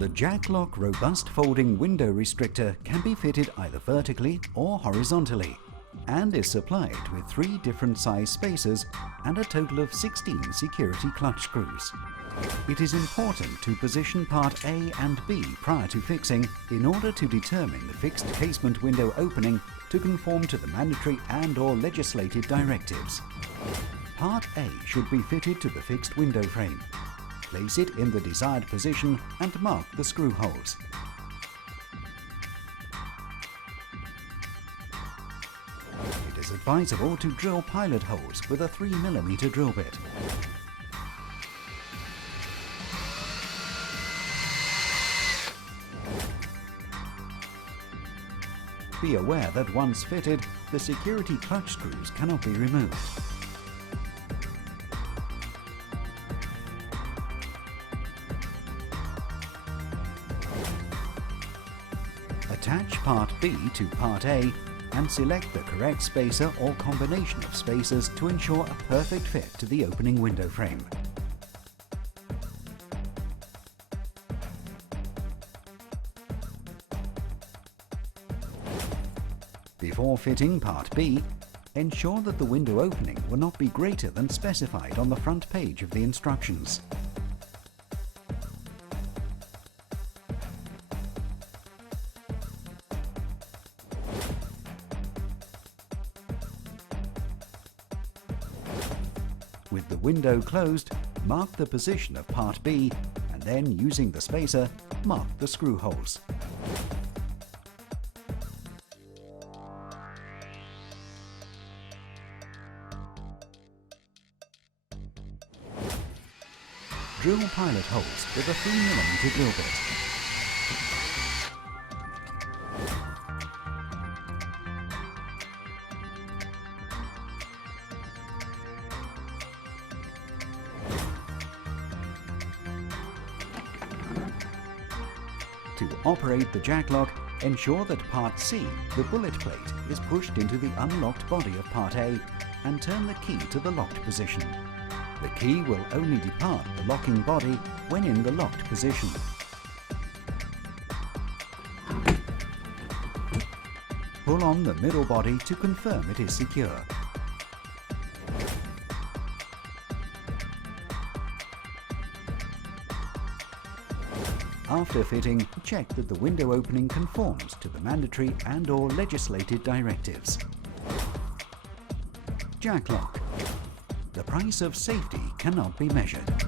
The Jackloc robust folding window restrictor can be fitted either vertically or horizontally and is supplied with 3 different size spacers and a total of 16 security clutch screws. It is important to position part A and B prior to fixing in order to determine the fixed casement window opening to conform to the mandatory and/or legislated directives. Part A should be fitted to the fixed window frame. Place it in the desired position and mark the screw holes. It is advisable to drill pilot holes with a 3mm drill bit. Be aware that once fitted, the security clutch screws cannot be removed. Attach part B to part A and select the correct spacer or combination of spacers to ensure a perfect fit to the opening window frame. Before fitting part B, ensure that the window opening will not be greater than specified on the front page of the instructions. With the window closed, mark the position of part B and then, using the spacer, mark the screw holes. Drill pilot holes with a 3mm drill bit. To operate the Jackloc, ensure that part C, the bullet plate, is pushed into the unlocked body of part A and turn the key to the locked position. The key will only depart the locking body when in the locked position. Pull on the middle body to confirm it is secure. After fitting, check that the window opening conforms to the mandatory and/or legislated directives. Jackloc. The price of safety cannot be measured.